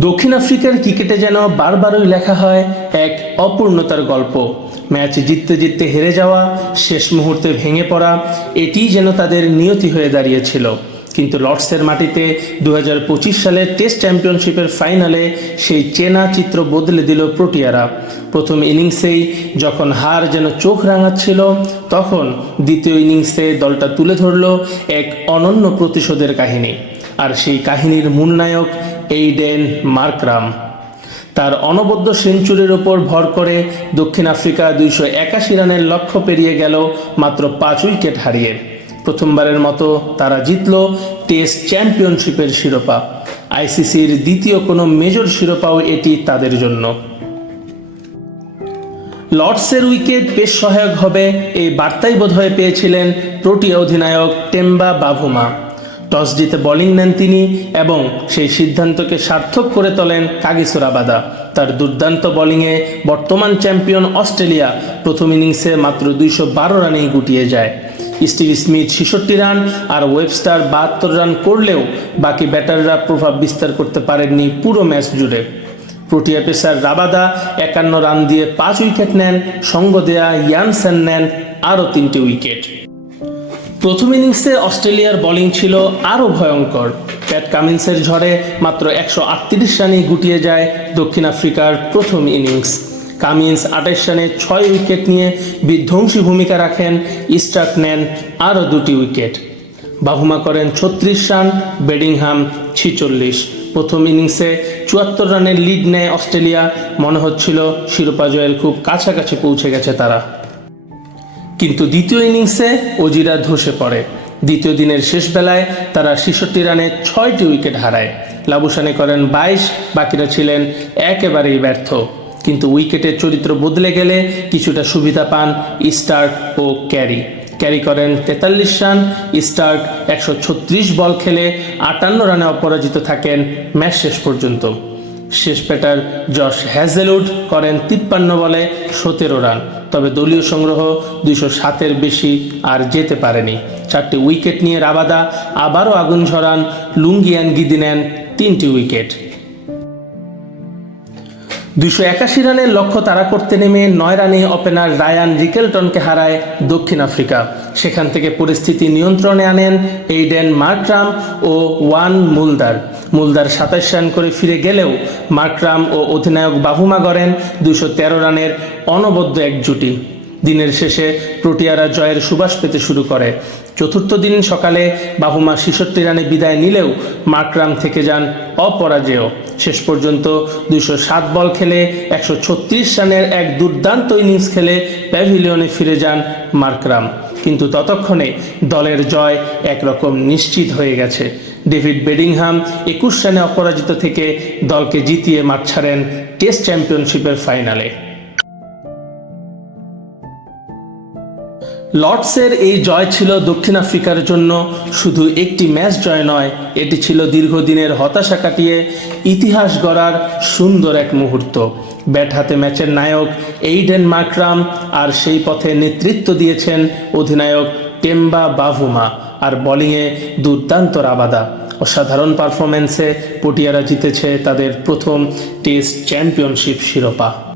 দক্ষিণ আফ্রিকার ক্রিকেটে যেন বারবারই লেখা হয় এক অপূর্ণতার গল্প। ম্যাচ জিততে জিততে হেরে যাওয়া, শেষ মুহূর্তে ভেঙে পড়া এটিই যেন তাদের নিয়তি হয়ে দাঁড়িয়েছিল। কিন্তু লর্ডসের মাটিতে দু সালের টেস্ট চ্যাম্পিয়নশিপের ফাইনালে সেই চেনা চিত্র বদলে দিল প্রোটিয়ারা। প্রথম ইনিংসেই যখন হার যেন চোখ রাঙাচ্ছিল, তখন দ্বিতীয় ইনিংসে দলটা তুলে ধরল এক অনন্য প্রতিশোধের কাহিনী। আর সেই কাহিনীর মূল নায়ক এইডেন মার্করাম। তার অনবদ্য সেঞ্চুরির ওপর ভর করে দক্ষিণ আফ্রিকা দুইশো একাশি রানের লক্ষ্য পেরিয়ে গেল মাত্র পাঁচ উইকেট হারিয়ে। প্রথমবারের মতো তারা জিতল টেস্ট চ্যাম্পিয়নশিপের শিরোপা। আইসিসির দ্বিতীয় কোনো মেজর শিরোপাও এটি তাদের জন্য। লর্ডসের উইকেট বেশ সহায়ক হবে এই বার্তাই বোধহয় পেয়েছিলেন প্রোটিয়া অধিনায়ক টেম্বা বাভুমা। টস জিতে বোলিং নেন তিনি এবং সেই সিদ্ধান্তকে সার্থক করে তোলেন কাগিসোরাবাদা তার দুর্দান্ত বোলিংয়ে বর্তমান চ্যাম্পিয়ন অস্ট্রেলিয়া প্রথম ইনিংসে মাত্র দুইশো বারো রানেই গুটিয়ে যায়। স্টিভ স্মিথ ছেষট্টি রান আর ওয়েবস্টার বাহাত্তর রান করলেও বাকি ব্যাটাররা প্রভাব বিস্তার করতে পারেননি পুরো ম্যাচ জুড়ে। প্রোটিয়া পেসার রাবাদা একান্ন রান দিয়ে পাঁচ উইকেট নেন, সঙ্গ দেয়া ইয়ানসেন নেন আরও তিনটি উইকেট। প্রথম ইনিংসে অস্ট্রেলিয়ার বোলিং ছিল আরও ভয়ঙ্কর। প্যাট কামিন্সের ঝড়ে মাত্র একশো আটত্রিশ রানেই গুটিয়ে যায় দক্ষিণ আফ্রিকার প্রথম ইনিংস। কামিন্স আঠাশ রানে ছয় উইকেট নিয়ে বিধ্বংসী ভূমিকা রাখেন স্টার্ক নেন আরও দুটি উইকেট। বাহুমা করেন ছত্রিশ রান, বেডিংহাম ছিচল্লিশ। প্রথম ইনিংসে চুয়াত্তর রানের লিড নেয় অস্ট্রেলিয়া। মনে হচ্ছিল শিরোপা জয়ের খুব কাছাকাছি পৌঁছে গেছে তারা। কিন্তু দ্বিতীয় ইনিংসে অজিরা ধসে পড়ে। দ্বিতীয় দিনের শেষ বেলায় তারা ছেষট্টি রানে ছয়টি উইকেট হারায়। লাবুসানে করেন বাইশ, বাকিরা ছিলেন একেবারেই ব্যর্থ। কিন্তু উইকেটের চরিত্র বদলে গেলে কিছুটা সুবিধা পান স্টার্ক ও ক্যারি। ক্যারি করেন তেতাল্লিশ রান, স্টার্ক একশো ছত্রিশ বল খেলে আটান্ন রানে অপরাজিত থাকেন ম্যাচ শেষ পর্যন্ত। শেষ ব্যাটার জশ হ্যাজেলউড করেন তিপ্পান্ন বলে সতেরো রান। তবে দলীয় সংগ্রহ দুইশো সাতের বেশি আর যেতে পারেনি। চারটি উইকেট নিয়ে রাবাদা আবারও আগুন ঝরান লুঙ্গিয়ান গিদি নেন তিনটি উইকেট। দুইশো একাশি রানের লক্ষ্য তারা করতে নেমে নয় রানে ওপেনার রায়ান রিকেলটনকে হারায় দক্ষিণ আফ্রিকা। সেখান থেকে পরিস্থিতি নিয়ন্ত্রণে আনেন এইডেন মার্করাম ও ওয়ান মুলদার। মুলদার সাতাশ রান করে ফিরে গেলেও মাকরাম ও অধিনায়ক বাহুমা গড়েন দুশো রানের অনবদ্য এক জুটি দিনের শেষে প্রোটিয়ারা জয়ের সুবাস পেতে শুরু করে। চতুর্থ দিন সকালে বাহুমা ছেষট্টি রানে বিদায় নিলেও মার্করাম থেকে যান অপরাজেয়। শেষ পর্যন্ত দুইশো সাত বল খেলে একশো ছত্রিশ রানের এক দুর্দান্ত ইনিংস খেলে প্যাভিলিয়নে ফিরে যান মার্করাম কিন্তু ততক্ষণে দলের জয় একরকম নিশ্চিত হয়ে গেছে। ডেভিড বেডিংহাম একুশ রানে অপরাজিত থেকে দলকে জিতিয়ে মাঠ ছাড়েন টেস্ট চ্যাম্পিয়নশিপের ফাইনালে। লর্ডসের এই জয় ছিল দক্ষিণ আফ্রিকার জন্য শুধু একটি ম্যাচ জয় নয়, এটি ছিল দীর্ঘদিনের হতাশা কাটিয়ে ইতিহাস গড়ার সুন্দর এক মুহূর্ত। ব্যাট হাতে ম্যাচের নায়ক এইডেন মাকরাম আর সেই পথে নেতৃত্ব দিয়েছেন অধিনায়ক টেম্বা বাভুমা আর বোলিংয়ে দুর্দান্ত রাবাদা। অসাধারণ পারফরমেন্সে পটিয়ারা জিতেছে তাদের প্রথম টেস্ট চ্যাম্পিয়নশিপ শিরোপা।